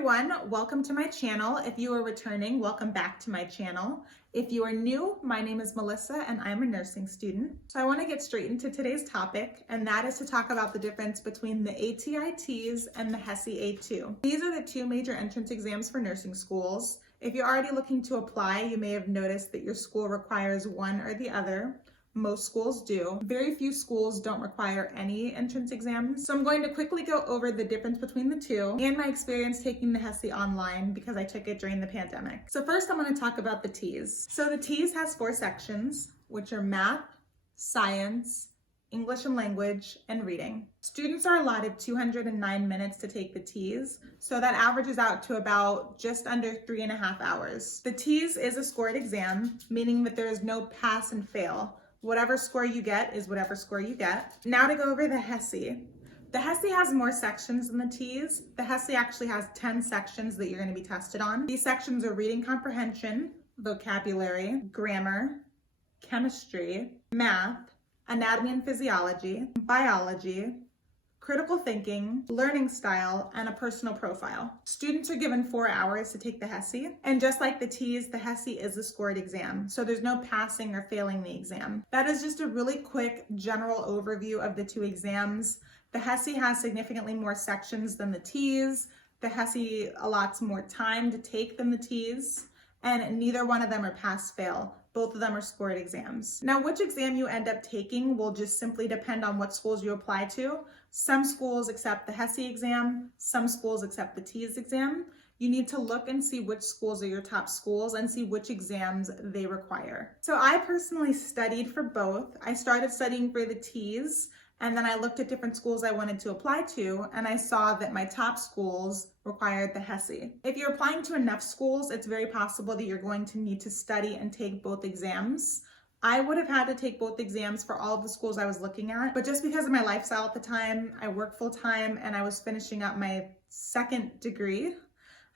everyone, welcome to my channel. If you are returning, welcome back to my channel. If you are new, my name is Melissa and I'm a nursing student. So I want to get straight into today's topic, and that is to talk about the difference between the ATI TEAS and the HESI A2. These are the two major entrance exams for nursing schools. If you're already looking to apply, you may have noticed that your school requires one or the other. Most schools do. Very few schools don't require any entrance exams. So I'm going to quickly go over the difference between the two and my experience taking the HESI online because I took it during the pandemic. So first I'm going to talk about the TEAS. So the TEAS has 4 sections, which are math, science, English and language, and reading. Students are allotted 209 minutes to take the TEAS, so that averages out to about just under 3.5 hours. The TEAS is a scored exam, meaning that there is no pass and fail. Whatever score you get is whatever score you get. Now to go over the HESI. The HESI has more sections than the TEAS. The HESI actually has 10 sections that you're going to be tested on. These sections are reading comprehension, vocabulary, grammar, chemistry, math, anatomy and physiology, biology, critical thinking, learning style, and a personal profile. Students are given 4 hours to take the HESI, and just like the TEAS, the HESI is a scored exam, so there's no passing or failing the exam. That is just a really quick general overview of the two exams. The HESI has significantly more sections than the TEAS. The HESI allots more time to take than the TEAS, and neither one of them are pass-fail. Both of them are scored exams. Now, which exam you end up taking will just simply depend on what schools you apply to. Some schools accept the HESI exam, some schools accept the TEAS exam. You need to look and see which schools are your top schools and see which exams they require. So I personally studied for both. I started studying for the TEAS, and then I looked at different schools I wanted to apply to, and I saw that my top schools required the HESI. If you're applying to enough schools, it's very possible that you're going to need to study and take both exams. I would have had to take both exams for all of the schools I was looking at, but just because of my lifestyle at the time, I work full time and I was finishing up my second degree.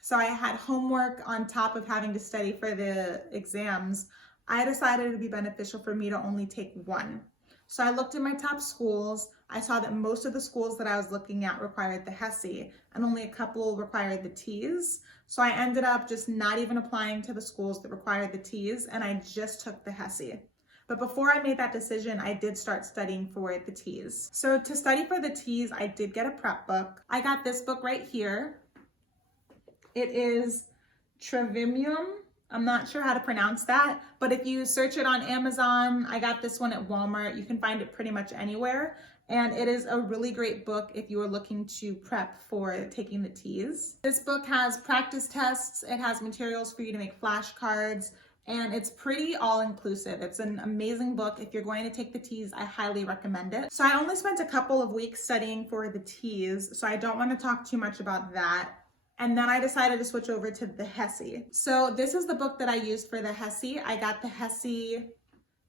So I had homework on top of having to study for the exams. I decided it would be beneficial for me to only take one. So I looked at my top schools. I saw that most of the schools that I was looking at required the HESI and only a couple required the TEAS. So I ended up just not even applying to the schools that required the TEAS, and I just took the HESI. But before I made that decision, I did start studying for the TEAS. So to study for the TEAS, I did get a prep book. I got this book right here. It is Trivium. I'm not sure how to pronounce that, but if you search it on Amazon, I got this one at Walmart. You can find it pretty much anywhere. And it is a really great book if you are looking to prep for taking the TEAS. This book has practice tests. It has materials for you to make flashcards, and it's pretty all-inclusive. It's an amazing book. If you're going to take the TEAS, I highly recommend it. So I only spent a couple of weeks studying for the TEAS, so I don't want to talk too much about that. And then I decided to switch over to the HESI. So this is the book that I used for the HESI. I got the HESI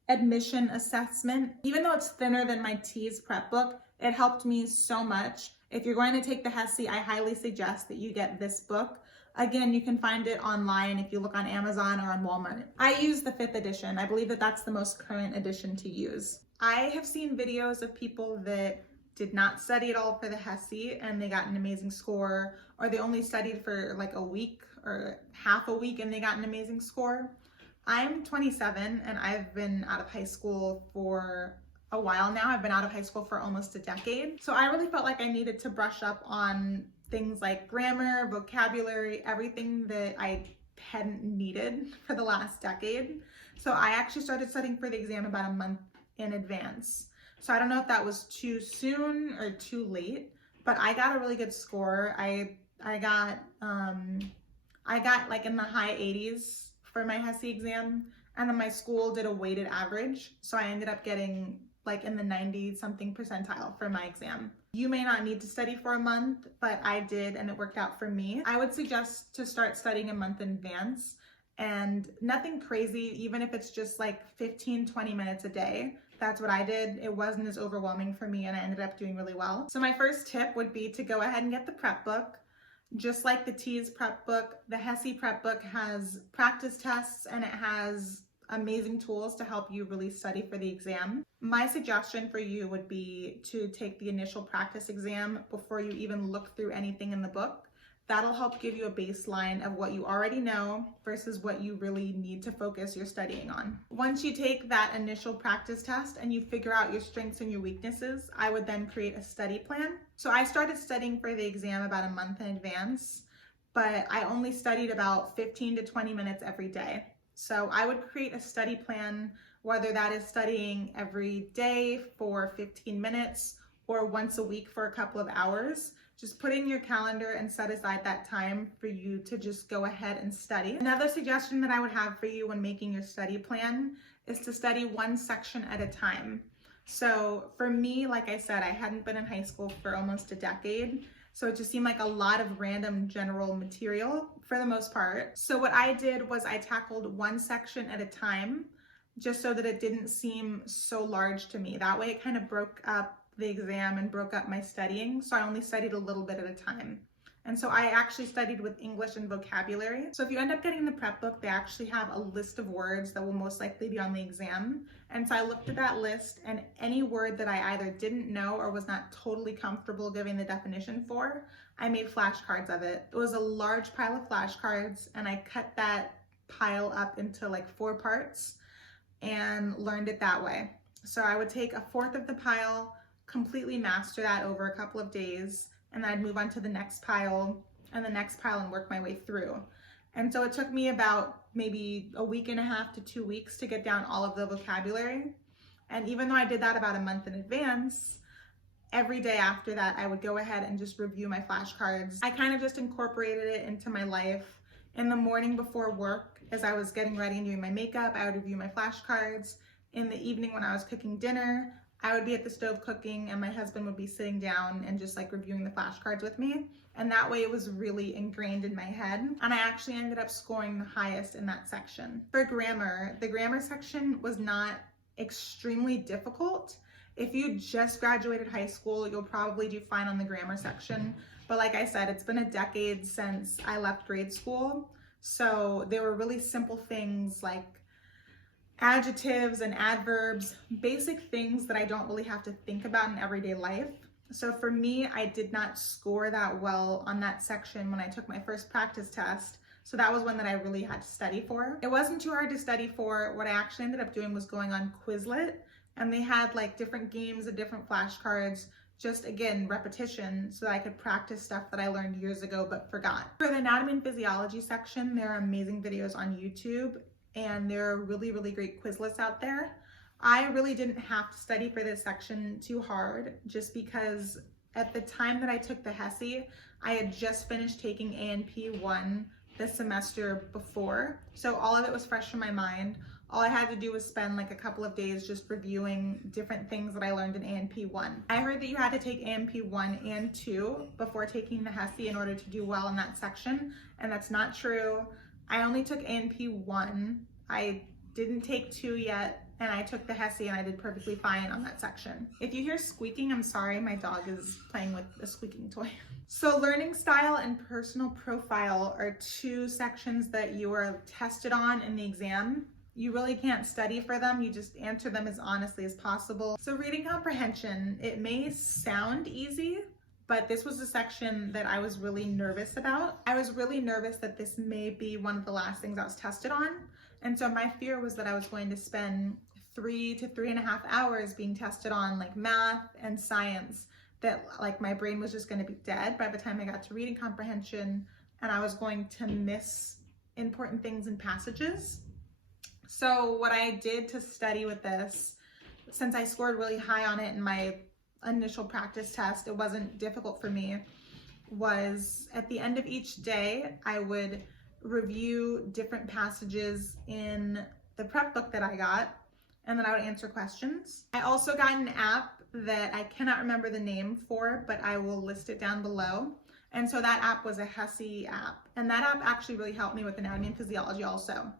admission assessment. Even though it's thinner than my TEAS prep book, it helped me so much. If you're going to take the HESI, I highly suggest that you get this book. Again, you can find it online if you look on Amazon or on Walmart. I use the 5th edition. I believe that that's the most current edition to use. I have seen videos of people that did not study at all for the HESI and they got an amazing score, or they only studied for like a week or half a week and they got an amazing score. I'm 27 and I've been out of high school for a while now. I've been out of high school for almost a decade. So I really felt like I needed to brush up on things like grammar, vocabulary, everything that I hadn't needed for the last decade. So I actually started studying for the exam about a month in advance. So I don't know if that was too soon or too late, but I got a really good score. I got like in the high 80s for my HESI exam, and then my school did a weighted average. So I ended up getting like in the 90-something percentile for my exam. You may not need to study for a month, but I did, and it worked out for me. I would suggest to start studying a month in advance, and nothing crazy, even if it's just like 15-20 minutes a day. That's what I did. It wasn't as overwhelming for me, and I ended up doing really well. So my first tip would be to go ahead and get the prep book. Just like the TEAS prep book, the HESI prep book has practice tests and it has amazing tools to help you really study for the exam. My suggestion for you would be to take the initial practice exam before you even look through anything in the book, That'll help give you a baseline of what you already know versus what you really need to focus your studying on. Once you take that initial practice test and you figure out your strengths and your weaknesses, I would then create a study plan. So I started studying for the exam about a month in advance, but I only studied about 15 to 20 minutes every day. So I would create a study plan, whether that is studying every day for 15 minutes or once a week for a couple of hours. Just put in your calendar and set aside that time for you to just go ahead and study. Another suggestion that I would have for you when making your study plan is to study one section at a time. So for me, like I said, I hadn't been in high school for almost a decade, so it just seemed like a lot of random general material for the most part. So what I did was I tackled one section at a time, just so that it didn't seem so large to me. That way it kind of broke up the exam and broke up my studying, so I only studied a little bit at a time. And so I actually studied with English and vocabulary. So if you end up getting the prep book, they actually have a list of words that will most likely be on the exam. And so I looked at that list, and any word that I either didn't know or was not totally comfortable giving the definition for, I made flashcards of it. It was a large pile of flashcards, and I cut that pile up into like 4 parts and learned it that way. So I would take a fourth of the pile, completely master that over a couple of days, and then I'd move on to the next pile and the next pile and work my way through. And so it took me about maybe a week and a half to 2 weeks to get down all of the vocabulary. And even though I did that about a month in advance, every day after that, I would go ahead and just review my flashcards. I kind of just incorporated it into my life. In the morning before work, as I was getting ready and doing my makeup, I would review my flashcards. In the evening when I was cooking dinner, I would be at the stove cooking, and my husband would be sitting down and just like reviewing the flashcards with me. And that way it was really ingrained in my head. And I actually ended up scoring the highest in that section. For grammar, the grammar section was not extremely difficult. If you just graduated high school, you'll probably do fine on the grammar section. But like I said, it's been a decade since I left grade school. So there were really simple things like adjectives and adverbs, basic things that I don't really have to think about in everyday life. So for me, I did not score that well on that section when I took my first practice test. So that was one that I really had to study for. It wasn't too hard to study for. What I actually ended up doing was going on Quizlet, and they had like different games and different flashcards, just again, repetition, so that I could practice stuff that I learned years ago but forgot. For the anatomy and physiology section, there are amazing videos on YouTube, and there are really, really great Quizlets out there. I really didn't have to study for this section too hard, just because at the time that I took the HESI, I had just finished taking A&P 1 the semester before. So all of it was fresh in my mind. All I had to do was spend like a couple of days just reviewing different things that I learned in A&P 1. I heard that you had to take A&P 1 and 2 before taking the HESI in order to do well in that section, and that's not true. I only took A&P 1. I didn't take 2 yet, and I took the HESI and I did perfectly fine on that section. If you hear squeaking, I'm sorry, my dog is playing with a squeaking toy. So learning style and personal profile are 2 sections that you are tested on in the exam. You really can't study for them, you just answer them as honestly as possible. So reading comprehension, it may sound easy, but this was a section that I was really nervous about. I was really nervous that this may be one of the last things I was tested on. And so my fear was that I was going to spend 3 to 3.5 hours being tested on like math and science, that like my brain was just going to be dead by the time I got to reading comprehension, and I was going to miss important things in passages. So what I did to study with this, since I scored really high on it in my initial practice test, it wasn't difficult for me, was at the end of each day, I would review different passages in the prep book that I got, and then I would answer questions. I also got an app that I cannot remember the name for, but I will list it down below. And so that app was a HESI app, and that app actually really helped me with anatomy and physiology also.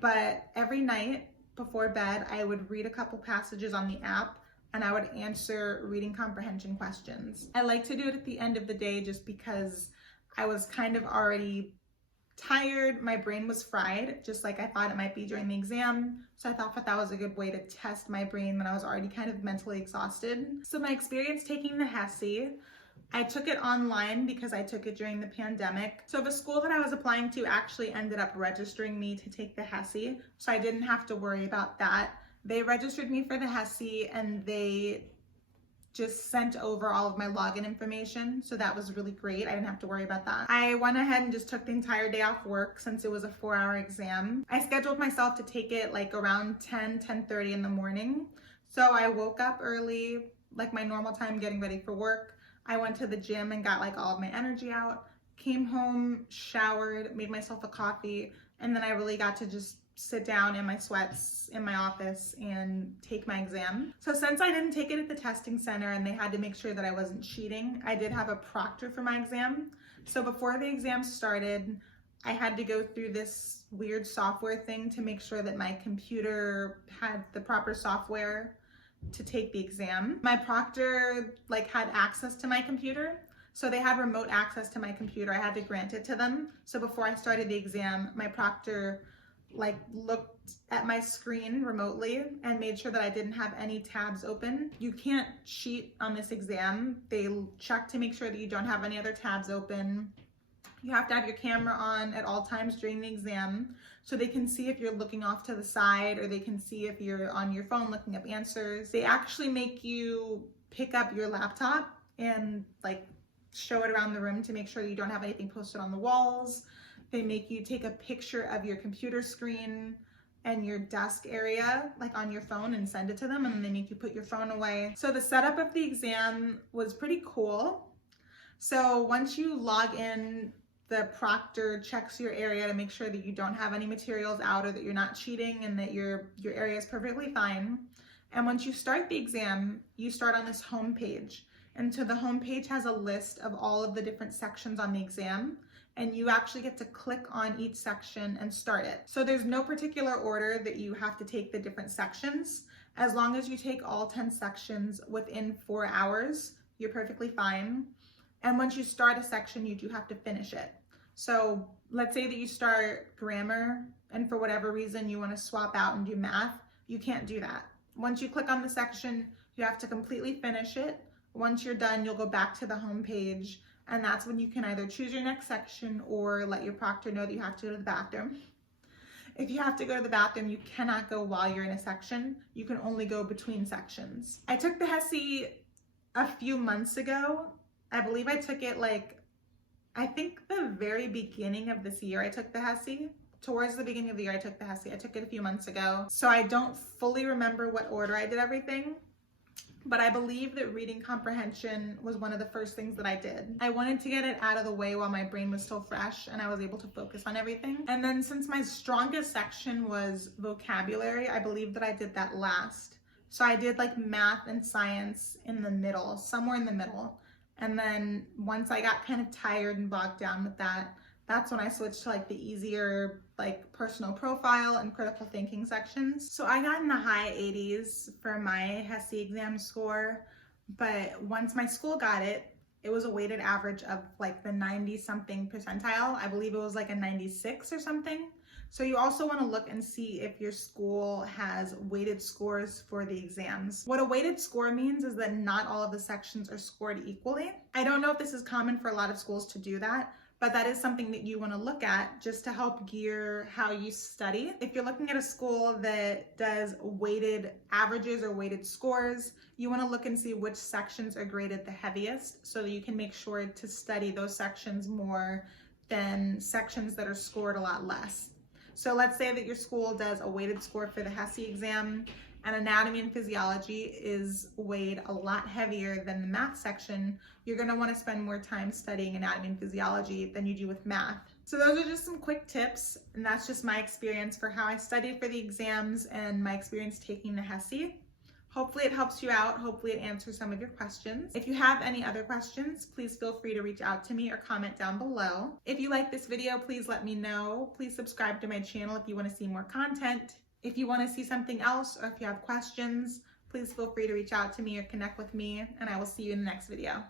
But every night before bed, I would read a couple passages on the app, and I would answer reading comprehension questions. I like to do it at the end of the day just because I was kind of already tired, my brain was fried, just like I thought it might be during the exam. So I thought that was a good way to test my brain when I was already kind of mentally exhausted. So my experience taking the HESI I took it online because I took it during the pandemic. So the school that I was applying to actually ended up registering me to take the HESI, so I didn't have to worry about that. They registered me for the HESI and they just sent over all of my login information, so that was really great. I didn't have to worry about that. I went ahead and just took the entire day off work since it was a 4-hour exam. I scheduled myself to take it like around 10:30 in the morning. So I woke up early, like my normal time, getting ready for work. I went to the gym and got like all of my energy out, came home, showered, made myself a coffee, and then I really got to just sit down in my sweats in my office and take my exam. So since I didn't take it at the testing center and they had to make sure that I wasn't cheating, I did have a proctor for my exam. So before the exam started, I had to go through this weird software thing to make sure that my computer had the proper software to take the exam. My proctor had access to my computer, so they had remote access to my computer. I had to grant it to them. So before I started the exam, my proctor looked at my screen remotely and made sure that I didn't have any tabs open. You can't cheat on this exam. They check to make sure that you don't have any other tabs open. You have to have your camera on at all times during the exam so they can see if you're looking off to the side, or they can see if you're on your phone looking up answers. They actually make you pick up your laptop and show it around the room to make sure you don't have anything posted on the walls. They make you take a picture of your computer screen and your desk area on your phone and send it to them, and then they make you put your phone away. So the setup of the exam was pretty cool. So once you log in, the proctor checks your area to make sure that you don't have any materials out or that you're not cheating and that your area is perfectly fine. And once you start the exam, you start on this home page. And so the home page has a list of all of the different sections on the exam, and you actually get to click on each section and start it. So there's no particular order that you have to take the different sections. As long as you take all 10 sections within 4 hours, you're perfectly fine. And once you start a section, you do have to finish it. So let's say that you start grammar and for whatever reason you want to swap out and do math, you can't do that. Once you click on the section, you have to completely finish it. Once you're done, you'll go back to the home page, and that's when you can either choose your next section or let your proctor know that you have to go to the bathroom. If you have to go to the bathroom, you cannot go while you're in a section. You can only go between sections. I took the HESI a few months ago. I believe I took it I think the very beginning of this year I took the HESI. Towards the beginning of the year I took the HESI. I took it a few months ago. So I don't fully remember what order I did everything, but I believe that reading comprehension was one of the first things that I did. I wanted to get it out of the way while my brain was still fresh and I was able to focus on everything. And then since my strongest section was vocabulary, I believe that I did that last. So I did math and science in the middle, somewhere in the middle. And then once I got kind of tired and bogged down with that, that's when I switched to the easier personal profile and critical thinking sections. So I got in the high 80s for my HESI exam score, but once my school got it, it was a weighted average of the 90 something percentile. I believe it was a 96 or something. So you also want to look and see if your school has weighted scores for the exams. What a weighted score means is that not all of the sections are scored equally. I don't know if this is common for a lot of schools to do that, but that is something that you want to look at just to help gear how you study. If you're looking at a school that does weighted averages or weighted scores, you want to look and see which sections are graded the heaviest so that you can make sure to study those sections more than sections that are scored a lot less. So let's say that your school does a weighted score for the HESI exam and anatomy and physiology is weighed a lot heavier than the math section. You're going to want to spend more time studying anatomy and physiology than you do with math. So those are just some quick tips, and that's just my experience for how I studied for the exams and my experience taking the HESI. Hopefully it helps you out. Hopefully it answers some of your questions. If you have any other questions, please feel free to reach out to me or comment down below. If you like this video, please let me know. Please subscribe to my channel if you want to see more content. If you want to see something else or if you have questions, please feel free to reach out to me or connect with me, and I will see you in the next video.